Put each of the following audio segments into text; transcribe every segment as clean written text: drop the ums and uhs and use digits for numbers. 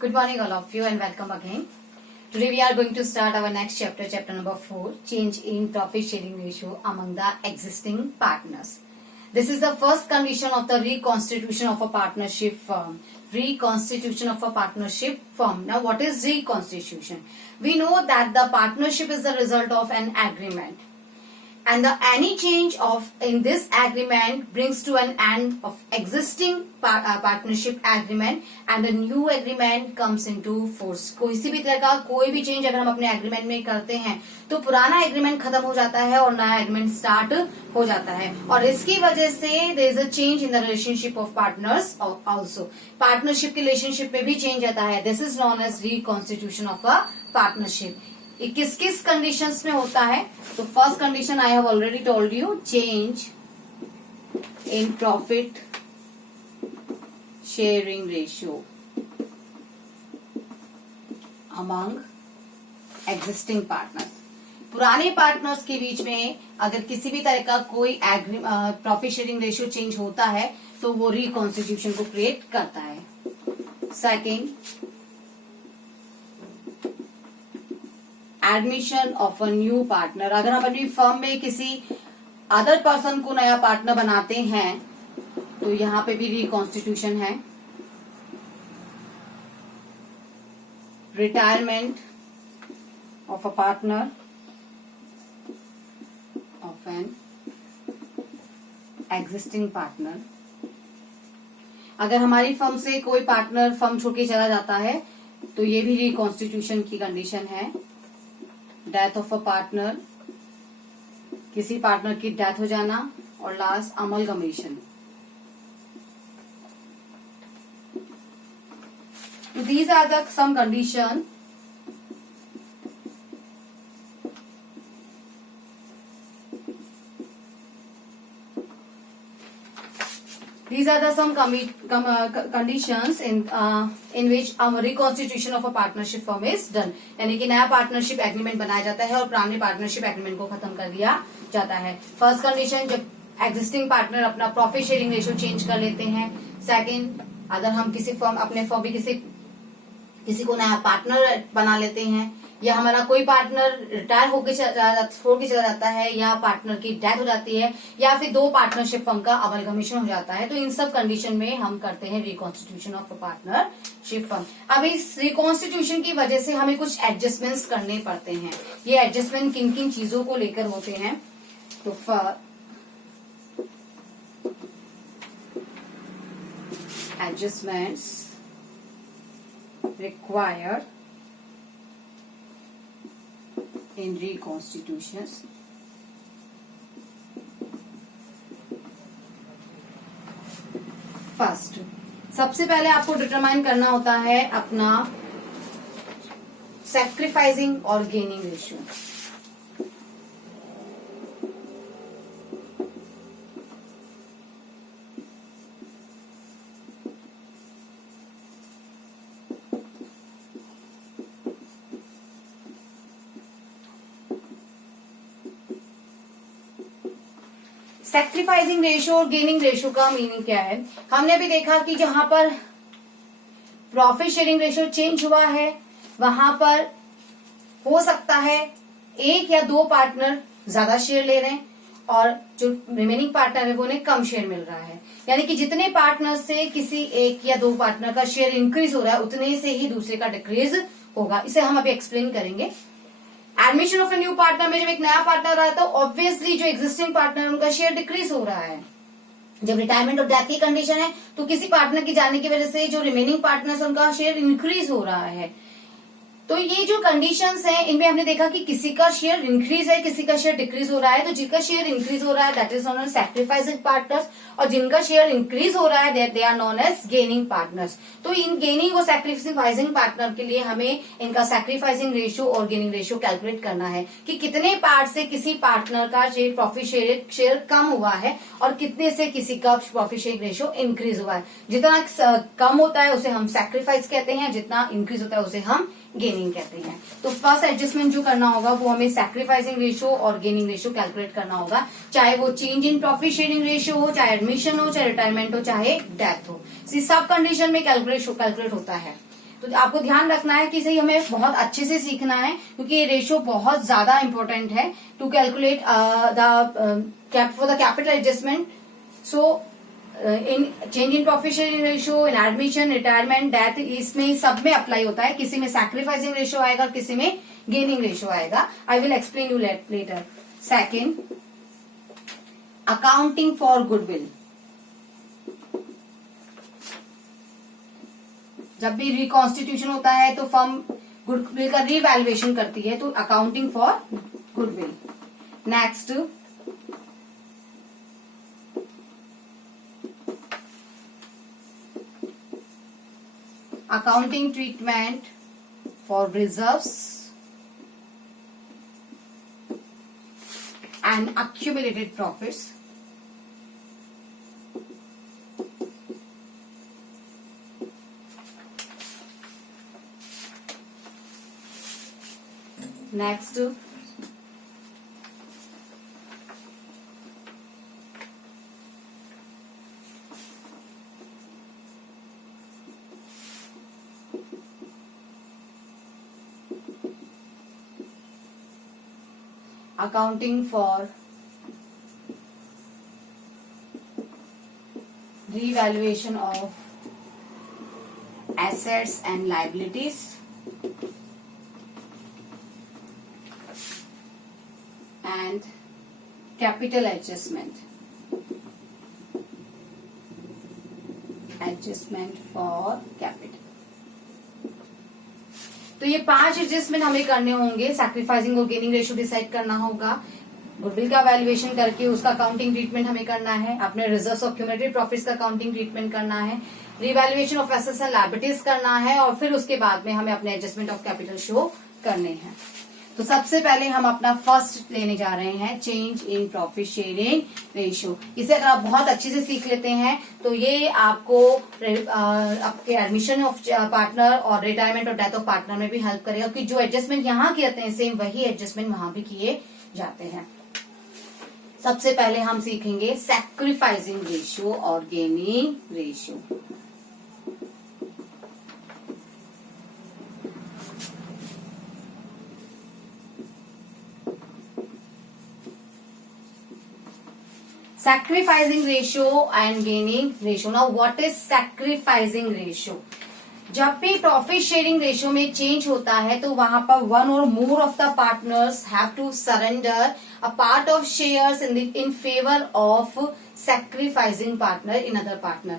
Good morning all of you and welcome again. Today we are going to start our next chapter, chapter number 4, change in profit sharing ratio among the existing partners. This is the first condition of the reconstitution of a partnership firm. Reconstitution of a partnership firm. Now what is reconstitution? We know that the partnership is the result of an agreement. And any change in this agreement brings to an end of existing partnership agreement and a new agreement comes into force. किसी भी तरह का कोई भी change अगर हम अपने agreement में करते हैं तो पुराना एग्रीमेंट खत्म हो जाता है और नया एग्रीमेंट स्टार्ट हो जाता है और इसकी वजह से there is a change in the relationship of partners also. Partnership के रिलेशनशिप में भी चेंज आता है. This is known as reconstitution of a partnership. किस किस कंडीशंस में होता है? तो first condition I have already told you, change in profit sharing ratio among existing partners. पुराने पार्टनर्स के बीच में अगर किसी भी तरह का कोई प्रॉफिट शेयरिंग रेशियो चेंज होता है तो वो रिकॉन्स्टिट्यूशन को क्रिएट करता है. Second, admission of a new partner. अगर हम अपनी फर्म में किसी अदर पर्सन को नया पार्टनर बनाते हैं तो यहां पे भी रिकॉन्स्टिट्यूशन है. Retirement of a partner of an existing partner. अगर हमारी फर्म से कोई पार्टनर फर्म छोड़ के चला जाता है तो ये भी रिकॉन्स्टिट्यूशन की कंडीशन है. डेथ ऑफ अ पार्टनर, किसी पार्टनर की डेथ हो जाना. और last, amalgamation. These are the some condition These are the some conditions in which reconstitution of a partnership firm is done. यानी कि नया पार्टनरशिप एग्रीमेंट बनाया जाता है और पुराने पार्टनरशिप एग्रीमेंट को खत्म कर दिया जाता है. फर्स्ट कंडीशन, जब एग्जिस्टिंग पार्टनर अपना प्रॉफिट शेयरिंग रेशियो चेंज कर लेते हैं. सेकंड, अगर हम किसी फर्म अपने फर्म में किसी को नया पार्टनर बना लेते हैं या हमारा कोई पार्टनर रिटायर होकर छोड़ के चला जाता है या पार्टनर की डेथ हो जाती है या फिर दो पार्टनरशिप फर्म का अमलगमेशन हो जाता है, तो इन सब कंडीशन में हम करते हैं reconstitution of a partnership firm. अब इस रिकॉन्स्टिट्यूशन की वजह से हमें कुछ एडजस्टमेंट्स करने पड़ते हैं. ये एडजस्टमेंट किन किन चीजों को लेकर होते हैं? तो adjustments required in reconstitutions. First, सबसे पहले आपको डिटरमाइन करना होता है अपना सैक्रिफाइसिंग और गेनिंग रेशियो. सैक्रिफाइसिंग रेशियो और गेनिंग रेशियो का मीनिंग क्या है? हमने भी देखा कि जहां पर प्रॉफिट शेयरिंग रेशियो चेंज हुआ है वहां पर हो सकता है एक या दो पार्टनर ज्यादा शेयर ले रहे हैं और जो रिमेनिंग पार्टनर है वो उन्हें कम शेयर मिल रहा है. यानी कि जितने पार्टनर से किसी एक या दो पार्टनर का शेयर इंक्रीज हो रहा है उतने से ही दूसरे का डिक्रीज होगा. इसे हम अभी एक्सप्लेन करेंगे. Admission of a new partner में जब एक नया पार्टनर आया तो ऑब्वियसली जो एग्जिस्टिंग पार्टनर है उनका शेयर डिक्रीज हो रहा है. जब रिटायरमेंट और डेथ की कंडीशन है तो किसी पार्टनर की जाने की वजह से जो रिमेनिंग पार्टनर्स उनका शेयर इंक्रीज हो रहा है. तो ये जो कंडीशंस हैं इनमें हमने देखा कि किसी का शेयर इंक्रीज है, किसी का शेयर डिक्रीज हो रहा है. तो जिनका शेयर इंक्रीज हो रहा है that is known as sacrificing partners और जिनका शेयर इंक्रीज हो रहा है they are known as gaining partners. तो इन गेनिंग और सैक्रिफाइसिंग पार्टनर के लिए हमें इनका सैक्रिफाइसिंग रेशियो और गेनिंग रेशियो कैलकुलेट करना है कि कितने पार्ट से किसी पार्टनर का प्रॉफिट शेयर कम हुआ है और कितने से किसी का प्रॉफिट शेयर रेशियो इंक्रीज हुआ है. जितना कम होता है उसे हम सैक्रिफाइस कहते हैं, जितना इंक्रीज होता है उसे हम गेनिंग कहते हैं. तो फर्स्ट एडजस्टमेंट जो करना होगा वो हमें सैक्रिफाइसिंग रेशियो और गेनिंग रेशियो कैलकुलेट करना होगा, चाहे वो change in profit sharing ratio हो, चाहे एडमिशन हो, चाहे रिटायरमेंट हो, चाहे डेथ हो. सब कंडीशन में कैलकुलेट होता है. तो आपको ध्यान रखना है कि सही हमें बहुत अच्छे से सीखना है, क्योंकि ये रेशियो बहुत ज्यादा इंपॉर्टेंट है to calculate for the capital adjustment. So in change in profit sharing ratio, in admission, retirement, death, इसमें सब में अप्लाई होता है. किसी में सैक्रिफाइसिंग रेशियो आएगा, किसी में गेनिंग रेशियो आएगा. I will explain you later. Second, accounting for goodwill. जब भी रिकॉन्स्टिट्यूशन होता है तो फर्म गुडविल का रीवैल्यूएशन करती है, तो accounting for goodwill. Next, accounting treatment for reserves and accumulated profits. Next, accounting for revaluation of assets and liabilities and capital adjustment for capital. तो ये 5 एडजस्टमेंट हमें करने होंगे. सैक्रिफाइसिंग और गेनिंग रेशियो डिसाइड करना होगा, गुडविल का वैल्यूएशन करके उसका अकाउंटिंग ट्रीटमेंट हमें करना है, अपने रिजर्व्स और क्यूमुलेटिव प्रॉफिट्स का अकाउंटिंग ट्रीटमेंट करना है, revaluation of assets and liabilities करना है, और फिर उसके बाद में हमें अपने एडजस्टमेंट ऑफ कैपिटल शो करने हैं. तो सबसे पहले हम अपना फर्स्ट लेने जा रहे हैं, change in profit sharing ratio. इसे अगर आप बहुत अच्छे से सीख लेते हैं तो ये आपको आपके एडमिशन ऑफ पार्टनर और रिटायरमेंट और डेथ ऑफ पार्टनर में भी हेल्प करेगा, क्योंकि जो एडजस्टमेंट यहाँ करते हैं सेम वही एडजस्टमेंट वहां भी किए जाते हैं. सबसे पहले हम सीखेंगे सैक्रिफाइसिंग रेशियो और gaining ratio. Sacrificing ratio and gaining ratio. Now what is sacrificing ratio? जब भी प्रॉफिट शेयरिंग रेशियो में चेंज होता है तो वहां पर वन और more of the partners have to surrender a part of shares in favour of sacrificing partner in other partner.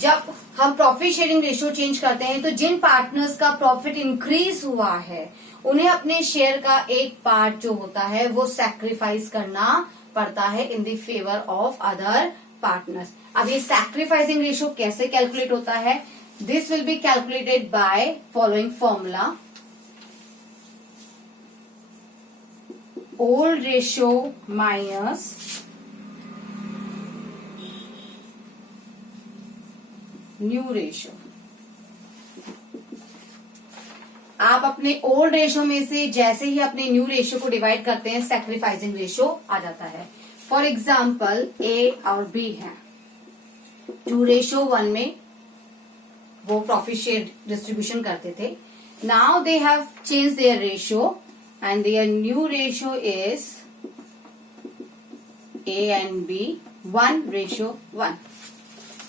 जब हम प्रॉफिट शेयरिंग रेशियो चेंज करते हैं तो जिन पार्टनर्स का प्रॉफिट इंक्रीज हुआ है उन्हें अपने शेयर का एक पार्ट जो होता है वो सैक्रिफाइस करना पड़ता है in the favour of other partners. अब ये सैक्रिफाइसिंग रेशियो कैसे कैलकुलेट होता है? This will be calculated by following formula. Old ratio minus new ratio. आप अपने ओल्ड रेशियो में से जैसे ही अपने न्यू रेशियो को डिवाइड करते हैं सैक्रिफाइसिंग रेशियो आ जाता है. फॉर एग्जाम्पल ए और बी है, 2:1 में वो प्रॉफिट शेयर डिस्ट्रीब्यूशन करते थे. Now they have change their ratio and their new ratio is A and B 1:1.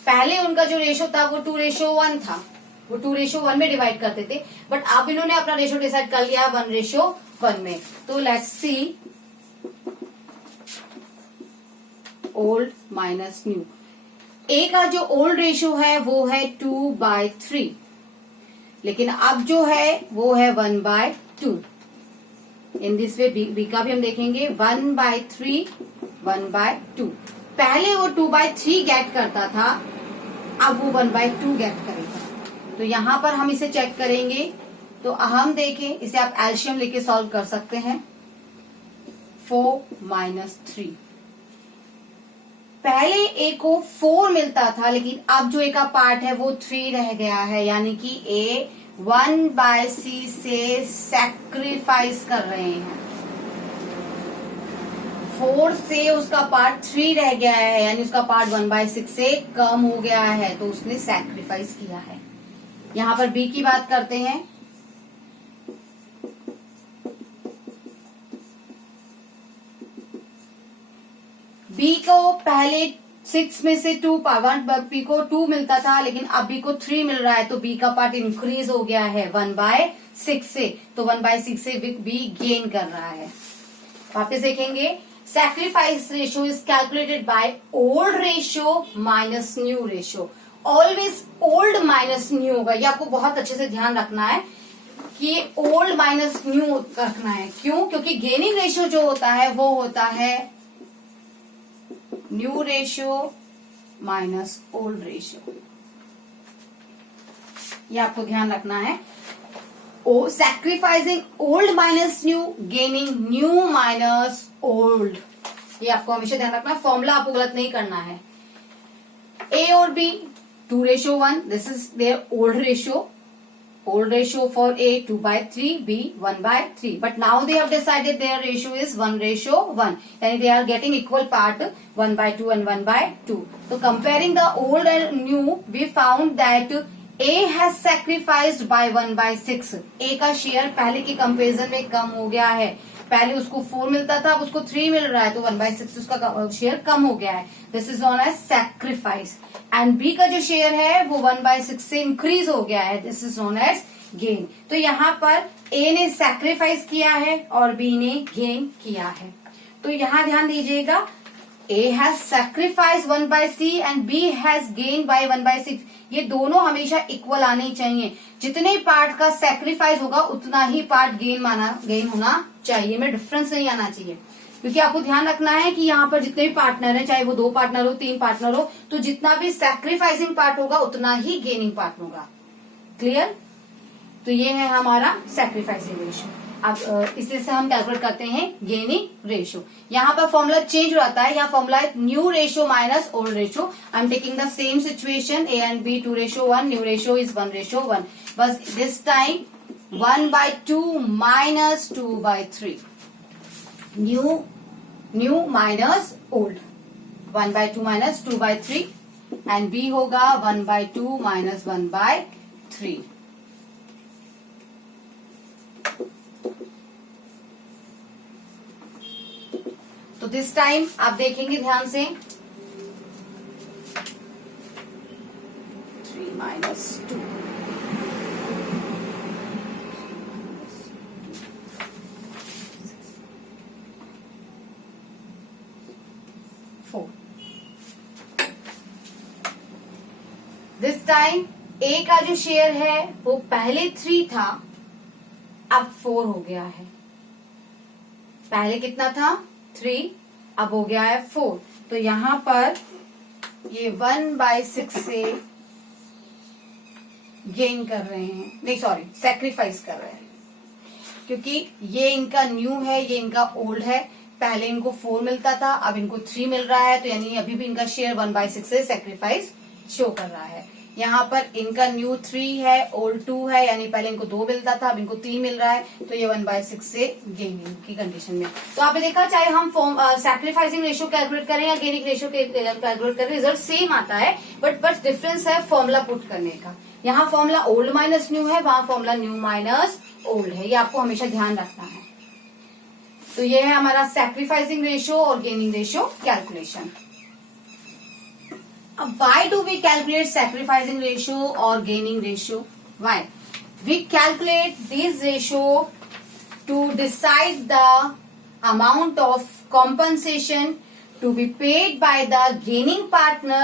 पहले उनका जो रेशियो था वो 2:1 था, वो 2:1 में डिवाइड करते थे, बट अब इन्होंने अपना रेशियो डिसाइड कर लिया 1:1 में. तो let's see old minus new. A का जो ओल्ड रेशियो है वो है 2/3, लेकिन अब जो है वो है 1/2. इन दिस वे बी का भी हम देखेंगे 1/3 1/2. पहले वो 2/3 गेट करता था, अब वो 1/2 गेट करेगा. तो यहां पर हम इसे चेक करेंगे. तो हम देखें, इसे आप एल्शियम लेके सॉल्व कर सकते हैं. 4 - 3. पहले ए को 4 मिलता था, लेकिन अब जो ए का पार्ट है वो 3 रह गया है, यानी कि ए 1/c से सैक्रिफाइस कर रहे हैं. 4 से उसका पार्ट 3 रह गया है, यानी उसका पार्ट 1/6 से कम हो गया है, तो उसने सैक्रिफाइस किया है. यहां पर बी की बात करते हैं। बी को पहले 6 में से 2 बी को 2 मिलता था, लेकिन अब बी को 3 मिल रहा है, तो बी का पार्ट इंक्रीज हो गया है 1/6 से। तो 1/6 से बी गेन कर रहा है। वापस देखेंगे, sacrifice ratio is calculated by old ratio minus new ratio. Always old minus new होगा, ये आपको बहुत अच्छे से ध्यान रखना है कि ओल्ड माइनस न्यू रखना है। क्यों? क्योंकि गेनिंग रेशियो जो होता है वो होता है new ratio minus old ratio, ये आपको ध्यान रखना है। Sacrificing old minus new, gaining new minus old, ये आपको हमेशा ध्यान रखना। फॉर्मूला आपको गलत नहीं करना है। ए और B 2:1, this is their old ratio. Old ratio for A 2/3, B 1/3. But now they have decided their ratio is 1:1. And they are getting equal part 1/2 and 1/2. So comparing the old and new, we found that A has sacrificed by 1/6. A का share पहले के comparison में कम हो गया है। पहले उसको 4 मिलता था, अब उसको 3 मिल रहा है, तो 1/6 उसका शेयर कम हो गया है। This is known as sacrifice. And B का जो शेयर है वो 1/6 से इंक्रीज हो गया है, this is known as gain. तो यहाँ पर ए ने सैक्रिफाइस किया है और बी ने गेन किया है। तो यहाँ ध्यान दीजिएगा, A has sacrifice 1/c and B has gain by 1/6। ये दोनों हमेशा इक्वल आने चाहिए। जितने पार्ट का सैक्रिफाइस होगा उतना ही पार्ट गेन होना चाहिए, में डिफरेंस नहीं आना चाहिए। क्योंकि आपको ध्यान रखना है कि यहाँ पर जितने भी पार्टनर हैं, चाहे वो 2 पार्टनर हो 3 पार्टनर हो, तो जितना भी सैक्रिफाइसिंग पार्ट होगा उतना ही गेनिंग पार्ट होगा। क्लियर? तो ये है हमारा सैक्रिफाइसिंग रेशियो। अब इससे हम कैलकुलेट करते हैं गेनिंग रेशियो। यहाँ पर फॉर्मूला चेंज हो जाता है, यहाँ फॉर्मूला है new ratio minus old ratio. I am taking the same situation, A and B 2:1, new ratio is 1:1। बस this time 1/2 minus 2/3, new minus old, 1/2 minus 2/3 and B होगा 1/2 minus 1/3। तो दिस टाइम आप देखेंगे ध्यान से, 3 माइनस 2, 4। दिस टाइम ए का जो share है वो पहले 3 था, अब 4 हो गया है। पहले कितना था? 3, अब हो गया है 4। तो यहां पर ये 1/6 से गेन कर रहे हैं, नहीं सॉरी सैक्रिफाइस कर रहे हैं, क्योंकि ये इनका न्यू है, ये इनका ओल्ड है। पहले इनको 4 मिलता था, अब इनको 3 मिल रहा है, तो यानी अभी भी इनका शेयर 1/6 से सैक्रिफाइस शो कर रहा है। यहाँ पर इनका न्यू 3 है, ओल्ड 2 है, यानी पहले इनको 2 मिलता था, अब इनको 3 मिल रहा है, तो ये 1/6 से गेनिंग की कंडीशन में। तो आपने देखा, चाहे हम सैक्रिफाइसिंग रेशियो कैलकुलेट करें या गेनिंग रेशियो कैलकुलेट करें, रिजल्ट सेम आता है, बट डिफरेंस है फॉर्मूला पुट करने का। यहाँ फॉर्मूला ओल्ड माइनस न्यू है, वहां फॉर्मूला न्यू माइनस ओल्ड है, ये आपको हमेशा ध्यान रखना है। तो ये है हमारा सैक्रिफाइसिंग रेशियो और gaining ratio calculation. Why do we calculate sacrificing ratio or gaining ratio? Why? We calculate this ratio to decide the amount of compensation to be paid by the gaining partner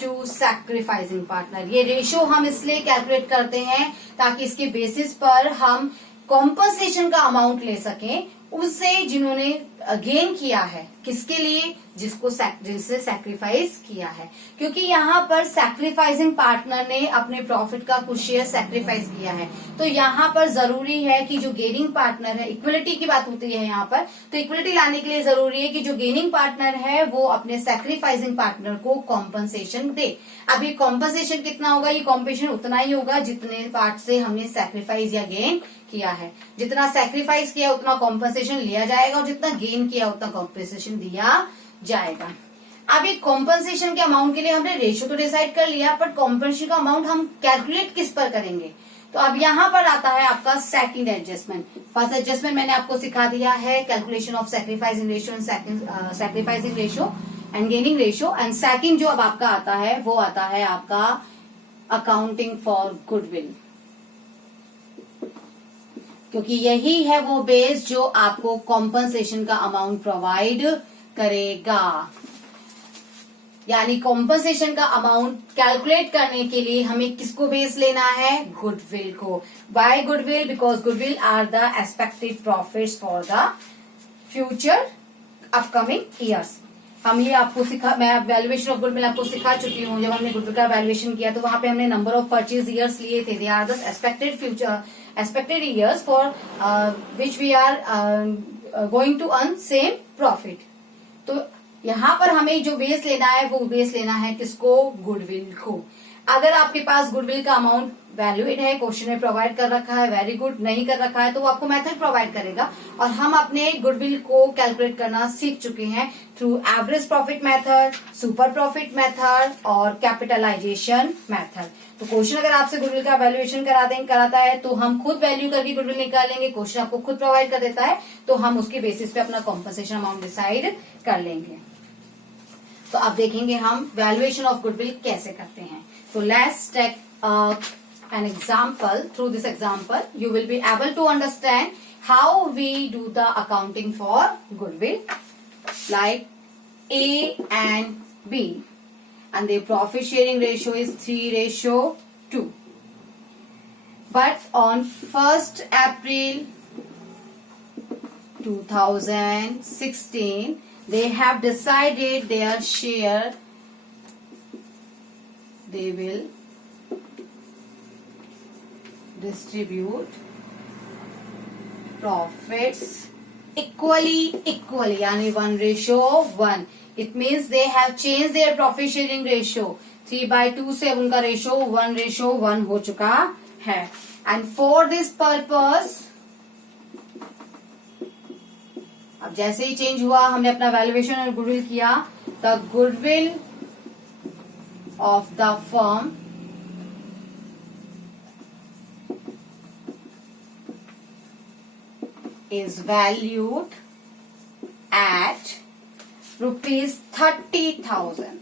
to sacrificing partner. ये ratio हम इसलिए calculate करते हैं ताकि इसके basis पर हम compensation का अमाउंट ले सकें उससे जिन्होंने गेन किया है, किसके लिए? जिससे सैक्रिफाइस किया है। क्योंकि यहाँ पर सैक्रिफाइसिंग पार्टनर ने अपने प्रॉफिट का कुछ शेयर सैक्रिफाइस किया है, तो यहाँ पर जरूरी है कि जो गेनिंग पार्टनर है, इक्वलिटी की बात होती है यहाँ पर, तो इक्वलिटी लाने के लिए जरूरी है कि जो गेनिंग पार्टनर है वो अपने सैक्रिफाइसिंग पार्टनर को कॉम्पनसेशन दे। अब ये कॉम्पनसेशन कितना होगा? ये कॉम्पनसेशन उतना ही होगा जितने पार्ट से हमने सैक्रिफाइस या गेन किया है। जितना सैक्रिफाइस किया उतना कॉम्पनसेशन लिया जाएगा और जितना गेन किया उतना कॉम्पनसेशन दिया जाएगा। अब एक कॉम्पनसेशन के अमाउंट के लिए हमने रेशियो तो डिसाइड कर लिया, बट कॉम्पनसेशन का अमाउंट हम कैलकुलेट किस पर करेंगे? तो अब यहाँ पर आता है आपका सेकंड एडजस्टमेंट। फर्स्ट एडजस्टमेंट मैंने आपको सिखा दिया है, calculation of sacrificing ratio and sacrificing ratio and gaining ratio. And second जो अब आपका आता है वो आता है आपका अकाउंटिंग फॉर गुडविल, क्योंकि यही है वो बेस जो आपको कॉम्पनसेशन का अमाउंट प्रोवाइड करेगा। यानी कॉम्पनसेशन का अमाउंट कैलकुलेट करने के लिए हमें किसको बेस लेना है? गुडविल को। By goodwill because goodwill are the expected profits for the future upcoming years. हम ये आपको मैं वैल्यूएशन ऑफ गुडविल आपको सिखा चुकी हूँ। जब हमने गुडविल का वैल्यूएशन किया तो वहां पे हमने नंबर ऑफ परचेज ईयर्स लिए थे। They are the expected years for which we are going to earn same profit. तो यहाँ पर हमें जो बेस लेना है वो बेस लेना है किसको? गुडविल को। अगर आपके पास गुडविल का अमाउंट वैल्यूएड है, क्वेश्चन में प्रोवाइड कर रखा है, वेरी गुड। नहीं कर रखा है तो वो आपको मेथड प्रोवाइड करेगा, और हम अपने गुडविल को कैलकुलेट करना सीख चुके हैं through average profit method, super profit method और कैपिटलाइजेशन मेथड। तो क्वेश्चन अगर आपसे गुडविल का वैल्यूएशन कराता है तो हम खुद वैल्यू करके गुडविल निकालेंगे। क्वेश्चन आपको खुद प्रोवाइड कर देता है तो हम उसके बेसिस पे अपना कॉम्पनसेशन अमाउंट डिसाइड कर लेंगे। तो अब देखेंगे हम वैल्यूएशन ऑफ गुडविल कैसे करते हैं। So let's take an example. Through this example, you will be able to understand how we do the accounting for goodwill. Like A and B, and their profit sharing ratio is 3:2. But on 1st April 2016, they have decided their share. They will distribute profits equally, यानी 1:1. It means they have changed their profit sharing ratio 3/2 से उनका ratio 1:1 हो चुका है। And for this purpose, अब जैसे ही change हुआ हमने अपना वैल्यूएशन और गुडविल किया, the goodwill of the firm is valued at ₹30,000.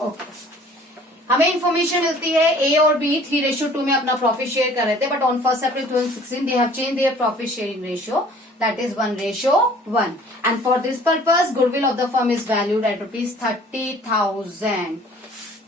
Okay, हमें इंफॉर्मेशन मिलती है ए और बी 3:2 में अपना प्रॉफिट शेयर कर रहे थे, but on 1st April 2016 they have changed their profit sharing ratio, that is 1:1. And for this purpose, goodwill of the firm is valued at ₹30,000.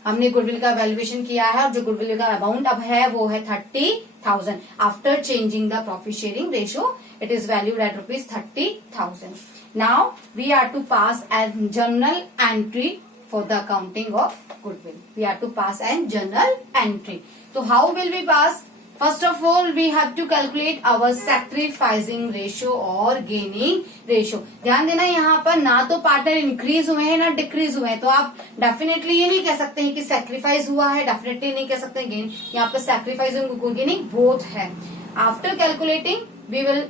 हमने गुडविल का वैल्यूएशन किया है और जो गुडविल का अमाउंट अब है वो है 30,000. After changing the profit sharing ratio it is valued at ₹30,000. Now we are to pass as journal entry for the accounting of goodwill. We are to pass a journal entry. So how will we pass? First of all, we have to calculate our sacrificing ratio और gaining ratio. ध्यान देना यहाँ पर ना तो partner increase हुए हैं ना डिक्रीज हुए हैं, तो आप डेफिनेटली ये नहीं कह सकते हैं कि सैक्रिफाइस हुआ है, डेफिनेटली नहीं कह सकते गेन। यहाँ पर सैक्रिफाइसिंग गेनिंग बोथ है। After calculating we will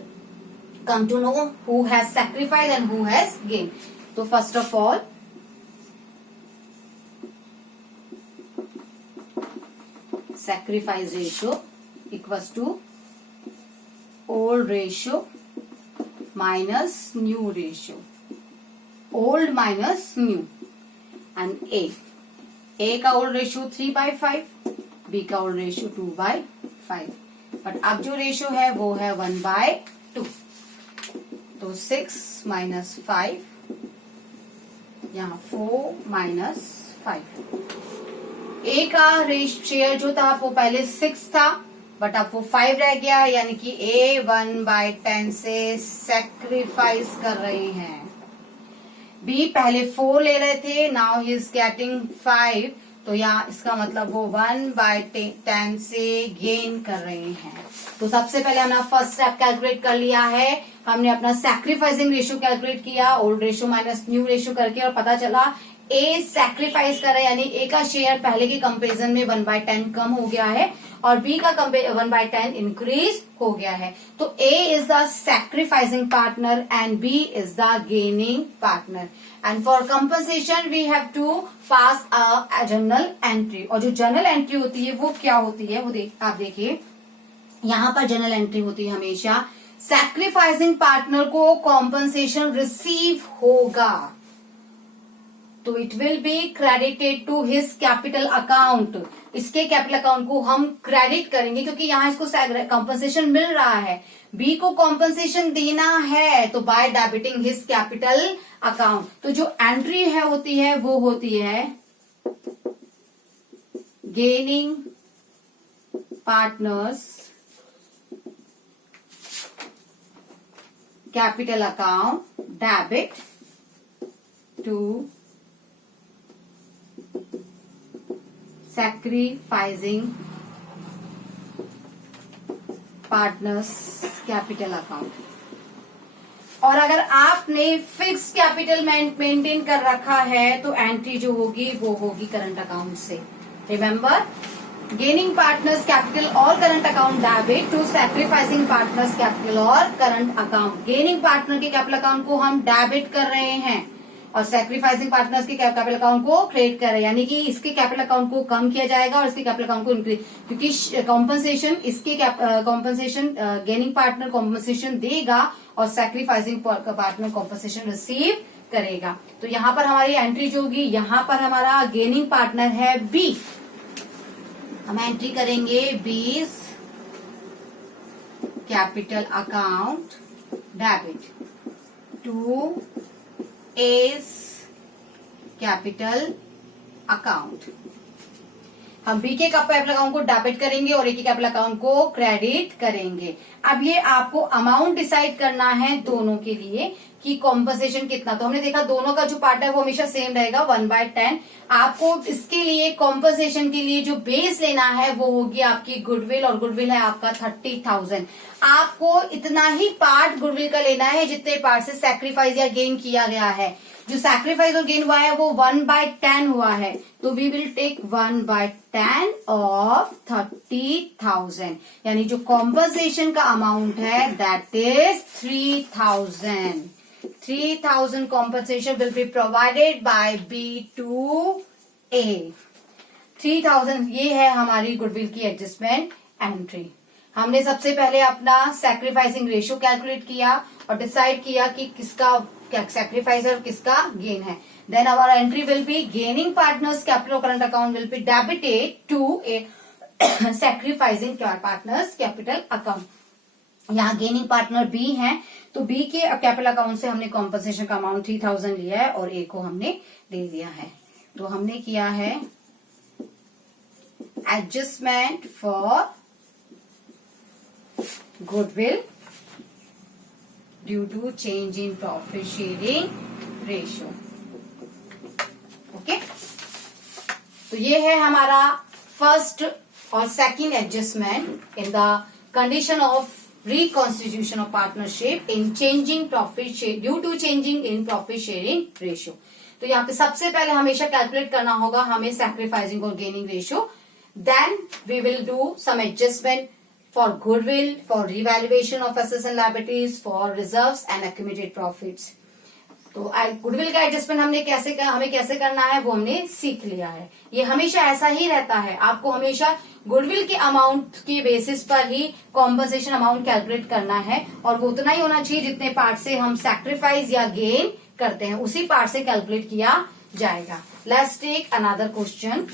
come to know who has sacrificed and who has gained. So first of all, sacrifice ratio equals to old ratio minus new ratio. Old minus new. And A का old ratio 3/5, B का old ratio 2/5. But अब जो ratio है वो है 1/2. तो 6 minus 5, यहाँ 4 minus 5. A का शेयर जो था वो पहले 6 था, बट अब वो 5 रह गया, यानी कि ए 1/10 से सैक्रिफाइस कर रहे हैं। बी पहले 4 ले रहे थे, नाउ ही इज गेटिंग 5, तो यहाँ इसका मतलब वो 1/10 से गेन कर रहे हैं। तो सबसे पहले हमने फर्स्ट स्टेप कैलकुलेट कर लिया है, हमने अपना सैक्रिफाइसिंग रेशियो कैलकुलेट किया, old ratio minus new ratio करके, और पता चला ए सैक्रिफाइस कर रहा है, यानी ए का शेयर पहले के कंपेरिजन में 1/10 कम हो गया है और बी का 1/10 इंक्रीज हो गया है। तो A is the sacrificing partner and B is the gaining partner. And for compensation we have to pass a journal entry. और जो जर्नल एंट्री होती है वो क्या होती है, वो आप देखिए यहां पर जर्नल एंट्री होती है हमेशा सैक्रिफाइसिंग पार्टनर को कॉम्पनसेशन रिसीव होगा तो it will be credited to his capital account. इसके कैपिटल अकाउंट को हम क्रेडिट करेंगे क्योंकि यहाँ इसको कॉम्पनसेशन मिल रहा है। बी को कॉम्पनसेशन देना है तो by debiting his capital account. तो जो एंट्री है होती है वो होती है gaining partners capital account debit to sacrificing partners capital account. और अगर आपने फिक्स कैपिटल मेंटेन कर रखा है तो एंट्री जो होगी वो होगी करंट अकाउंट से। रिमेंबर, गेनिंग पार्टनर्स कैपिटल और current account debit to sacrificing partners capital और करंट अकाउंट। गेनिंग पार्टनर के कैपिटल अकाउंट को हम डेबिट कर रहे हैं और सैक्रिफाइसिंग पार्टनर्स के कैपिटल अकाउंट को क्रेडिट कर रहे हैं, यानी कि इसके कैपिटल अकाउंट को कम किया जाएगा और इसके कैपिटल अकाउंट को इंक्रीज, क्योंकि कॉम्पनसेशन इसके कॉम्पनसेशन गेनिंग पार्टनर कॉम्पनसेशन देगा और सैक्रिफाइसिंग पार्टनर कॉम्पनसेशन रिसीव करेगा। तो यहाँ पर हमारी एंट्री जो होगी, यहाँ पर हमारा गेनिंग पार्टनर है बी, हम एंट्री करेंगे B's capital account debit to A's capital account. हम बी के कैपिटल अकाउंट को डेबिट करेंगे और ए के कैपिटल अकाउंट को क्रेडिट करेंगे। अब ये आपको अमाउंट डिसाइड करना है दोनों के लिए कि कॉम्पनसेशन कितना। तो हमने देखा दोनों का जो पार्ट है वो हमेशा सेम रहेगा 1/10। आपको इसके लिए कॉम्पनसेशन के लिए जो बेस लेना है वो होगी आपकी गुडविल, और गुडविल है आपका 30,000। आपको इतना ही पार्ट गुडविल का लेना है जितने पार्ट से सैक्रिफाइस या गेन किया गया है। जो सैक्रिफाइस और गेन हुआ है वो 1/10 हुआ है, तो वी विल टेक 1/10 ऑफ 30,000, यानी जो कॉम्पनसेशन का अमाउंट है that is 3,000। 3,000 compensation will be provided by B to A। 3,000 ये है हमारी गुडविल की एडजस्टमेंट एंट्री। हमने सबसे पहले अपना सैक्रिफाइसिंग रेशियो कैलकुलेट किया और डिसाइड किया कि किसका सैक्रिफाइस और किसका गेन है। Then our entry will be gaining partners capital current account will be debited to A sacrificing partners capital account. यहाँ गेनिंग पार्टनर बी है तो बी के कैपिटल अकाउंट से हमने कॉम्पनसेशन का अमाउंट 3,000 लिया है और ए को हमने दे दिया है। तो हमने किया है adjustment for goodwill due to change in profit sharing ratio. Okay, तो ये है हमारा फर्स्ट और second adjustment in the condition of reconstitution of partnership in changing profit share due to changing in profit sharing ratio। तो यहाँ पे सबसे पहले हमेशा कैलकुलेट करना होगा हमें सैक्रिफाइसिंग और gaining ratio. Then we will do some adjustment for goodwill, for revaluation of assets and liabilities, for reserves and accumulated profits. तो गुडविल का एडजस्टमेंट हमें कैसे करना है वो हमने सीख लिया है। ये हमेशा ऐसा ही रहता है, आपको हमेशा गुडविल के अमाउंट के बेसिस पर ही कॉम्पनसेशन अमाउंट कैलकुलेट करना है और वो उतना ही होना चाहिए जितने पार्ट से हम सैक्रिफाइस या गेन करते हैं, उसी पार्ट से कैलकुलेट किया जाएगा। Let's take another question.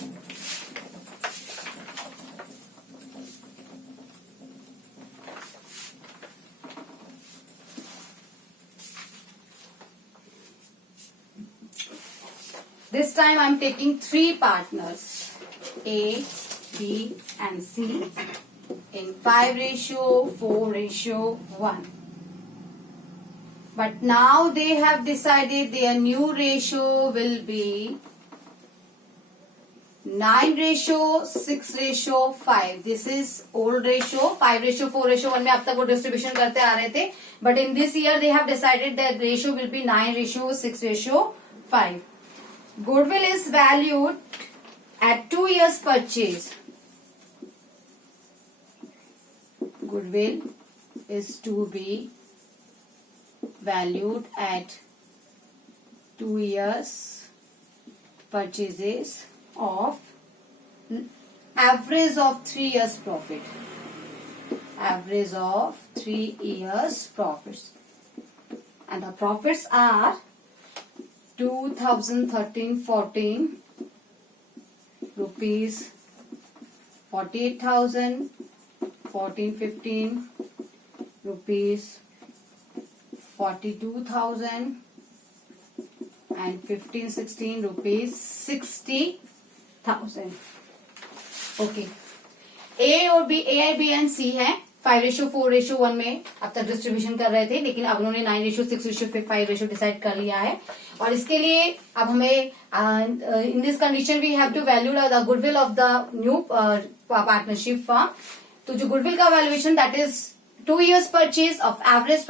This time I am taking 3 partners A, B and C in 5:4:1. But now they have decided their new ratio will be 9:6:5. This is old ratio 5:4:1 में अब तक वो distribution करते आ रहे थे, but in this year they have decided that ratio will be 9:6:5. Goodwill is valued at 2 years purchase. Goodwill is to be valued at 2 years purchases of average of 3 years profit. Average of 3 years profits. And the profits are 2013-14 rupees 48,000, 14-15 rupees 42,000 and 15-16 rupees 60,000. Okay, ए और B, A B and सी है 5:4:1 में अब तक distribution कर रहे थे, लेकिन अब उन्होंने 9:6:5 डिसाइड कर लिया है। और इसके लिए अब हमें in this condition we have to value the goodwill of the new partnership firm. तो जो गुडविल का valuation that is 2 years purchase of average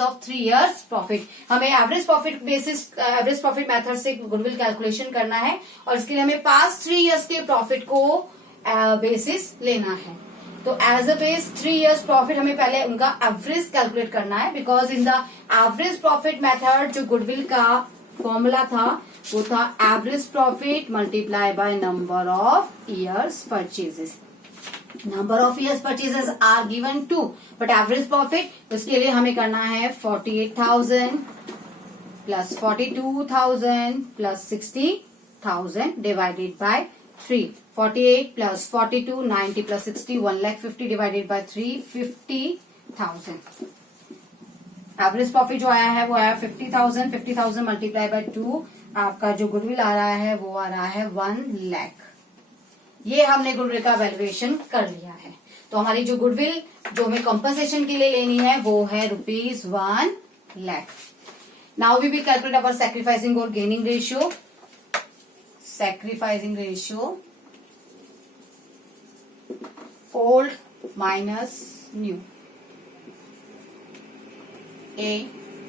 of 3 years profit. हमें average profit basis average profit method से goodwill calculation करना है और इसके लिए हमें पास्ट 3 years के प्रॉफिट को बेसिस लेना है। तो as a base 3 years profit हमें पहले उनका एवरेज कैलकुलेट करना है, because in the average profit method जो गुडविल का फॉर्मूला था वो था average profit multiply by number of years purchases. Number of years purchases are given 2, but average profit उसके लिए हमें करना है 48,000 plus 42,000 plus 60,000 divided by 3। 48 plus 42 90 plus 60 1,50,000 divided by 3 50,000। Average profit जो आया है वो आया 50,000। 50,000 मल्टीप्लाई बाय 2, आपका जो गुडविल आ रहा है वो आ रहा है 1 लाख। ये हमने गुडविल का वैल्यूएशन कर लिया है। तो हमारी जो गुडविल जो हमें कॉम्पनसेशन के लिए लेनी है वो है ₹1 lakh. Now we will calculate our sacrificing और gaining ratio. Sacrificing ratio old minus new, A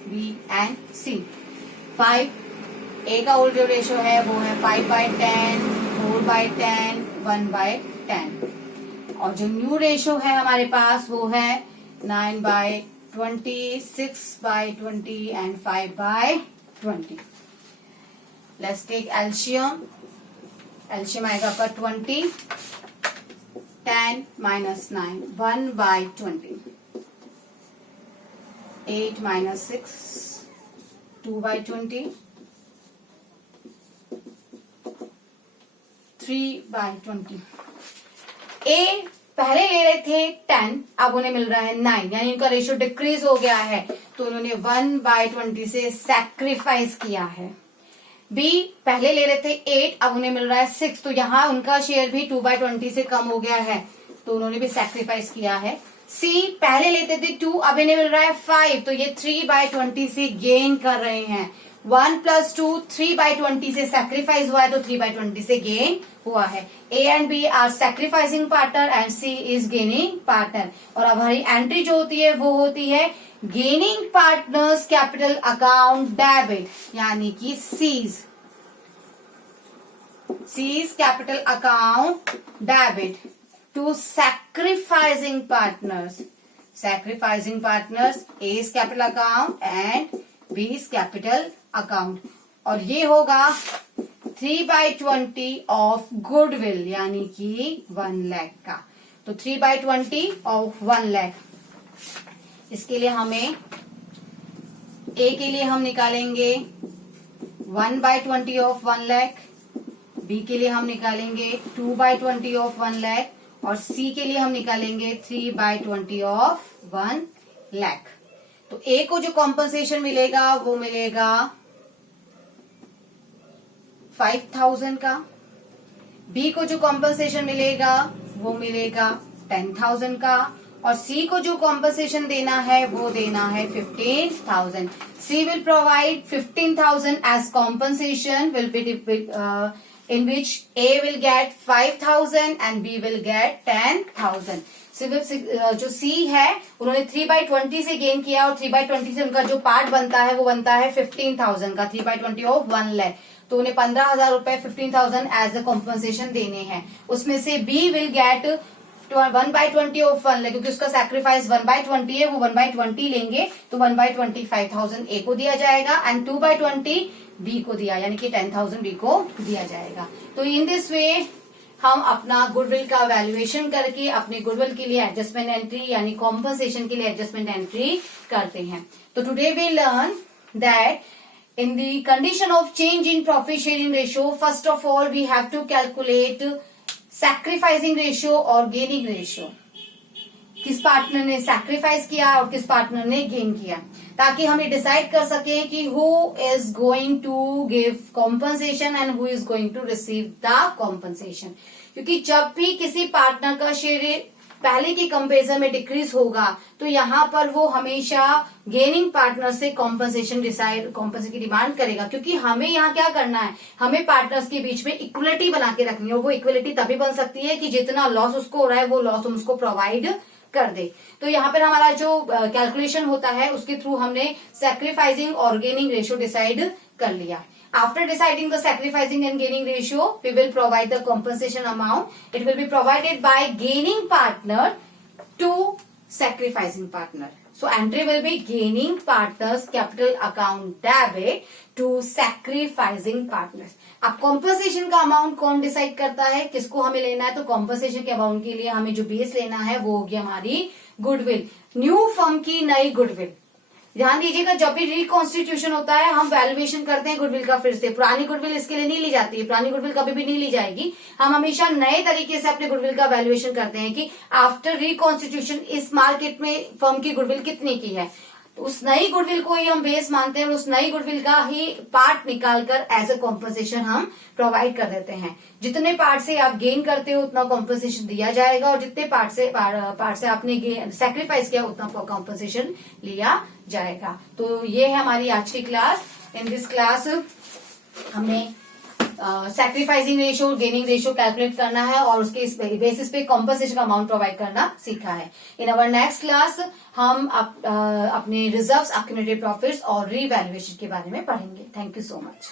B and C. 5 A का ओल्ड जो रेशियो है वो है 5/10, 4/10, 1/10। और जो न्यू रेशियो है हमारे पास वो है 9/20, 6/20 and 5/20। Let's take LCM. LCM आएगा आपका 20, 10 minus 9, 1/20, 8 minus 6, 2/20, 3/20। ए पहले ले रहे थे 10, अब उन्हें मिल रहा है 9, यानी इनका रेशियो डिक्रीज हो गया है, तो उन्होंने 1/20 से सैक्रिफाइस किया है। बी पहले ले रहे थे 8, अब उन्हें मिल रहा है 6, तो यहाँ उनका शेयर भी 2/20 से कम हो गया है, तो उन्होंने भी सैक्रिफाइस किया है। सी पहले लेते थे 2, अब इन्हें मिल रहा है 5, तो ये 3/20 से गेन कर रहे हैं। 1 + 2 3/20 से सैक्रिफाइस हुआ है, तो 3/20 से गेन हुआ है। A and B are sacrificing partner and C is gaining partner. और अब हमारी एंट्री जो होती है वो होती है gaining partners capital account debit, यानी कि sees capital account debit to sacrificing partners. Sacrificing partners A is capital account and B is capital account. और ये होगा 3/20 ऑफ गुडविल, यानी कि 1 लाख का। तो 3/20 ऑफ 1 लाख, इसके लिए हमें ए के लिए हम निकालेंगे 1/20 ऑफ 1 लाख, बी के लिए हम निकालेंगे 2/20 ऑफ 1 लाख और सी के लिए हम निकालेंगे 3/20 ऑफ 1 लाख। तो ए को जो कॉम्पनसेशन मिलेगा वो मिलेगा 5,000 का, बी को जो कॉम्पनसेशन मिलेगा वो मिलेगा 10,000 का और सी को जो कॉम्पनसेशन देना है वो देना है 15,000। C will provide 15,000 as compensation will be in which A will get 5,000 and B will get 10,000। जो C है उन्होंने 3/20 से गेन किया और 3/20 से उनका जो पार्ट बनता है वो बनता है 15,000 का। 3/20 ऑफ 1 लाख, तो उन्हें 15,000 रुपए 15,000 एज अ कॉम्पनसेशन देने हैं। उसमें से बी विल गेट 1/20 ऑफ 1 क्योंकि उसका सैक्रिफाइस 1/20 है, वो 1/20 लेंगे तो 1/25,000 ए को दिया जाएगा एंड 2/20 बी को दिया, यानी कि 10,000 बी को दिया जाएगा। तो इन दिस वे हम अपना गुडविल का वैल्यूएशन करके अपने गुडविल के लिए एडजस्टमेंट एंट्री यानी कॉम्पनसेशन के लिए एडजस्टमेंट एंट्री करते हैं। तो today we learn that in the condition of change in profit sharing ratio, first of all we have to calculate sacrificing ratio और gaining ratio। किस पार्टनर ने सैक्रिफाइस किया और किस पार्टनर ने गेन किया, ताकि हम ये डिसाइड कर सकें कि who is going to give compensation and who is going to receive the compensation. क्योंकि जब भी किसी पार्टनर का शेयर पहले की कंपेरिजन में डिक्रीज होगा तो यहाँ पर वो हमेशा गेनिंग पार्टनर से कॉम्पनसेशन की डिमांड करेगा, क्योंकि हमें यहाँ क्या करना है, हमें पार्टनर्स के बीच में इक्वलिटी बना के रखनी है। वो इक्वलिटी तभी बन सकती है कि जितना लॉस उसको हो रहा है वो लॉस हम उसको प्रोवाइड कर दे। तो यहाँ पर हमारा जो कैलकुलेशन होता है उसके थ्रू हमने सैक्रिफाइसिंग और गेनिंग रेशियो डिसाइड कर लिया। After deciding the sacrificing and gaining ratio, we will provide the compensation amount. It will be provided by gaining partner to sacrificing partner. So entry will be gaining partners capital account debit to sacrificing partners. अब compensation का amount कौन decide करता है, किसको हमें लेना है? तो compensation के अमाउंट के लिए हमें जो बेस लेना है वो होगी हमारी गुडविल, न्यू फर्म की नई गुडविल। ध्यान दीजिएगा, जब भी रिकॉन्स्टिट्यूशन होता है हम वैल्यूएशन करते हैं गुडविल का फिर से। पुरानी गुडविल इसके लिए नहीं ली जाती है, पुरानी गुडविल कभी भी नहीं ली जाएगी। हम हमेशा नए तरीके से अपने गुडविल का वैल्यूएशन करते हैं कि आफ्टर रिकॉन्स्टिट्यूशन इस मार्केट में फर्म की गुडविल कितने की है। तो उस नई गुडविल को ही हम बेस मानते हैं और उस नई गुडविल का ही पार्ट निकालकर एज अ कॉम्पनसेशन हम प्रोवाइड कर देते हैं। जितने पार्ट से आप गेन करते हो उतना कॉम्पनसेशन दिया जाएगा और जितने पार्ट से आपने सैक्रिफाइस किया उतना कॉम्पनसेशन लिया जाएगा। तो ये है हमारी आज की क्लास। इन दिस क्लास हमने सैक्रिफाइसिंग रेशियो और गेनिंग रेशियो कैलकुलेट करना है और उसके बेसिस पे कॉम्पनसेशन का अमाउंट प्रोवाइड करना सीखा है। इन अवर नेक्स्ट क्लास हम अपने रिजर्व्स, एक्यूमुलेटेड प्रॉफिट्स और रीवैल्यूएशन के बारे में पढ़ेंगे। Thank you so much.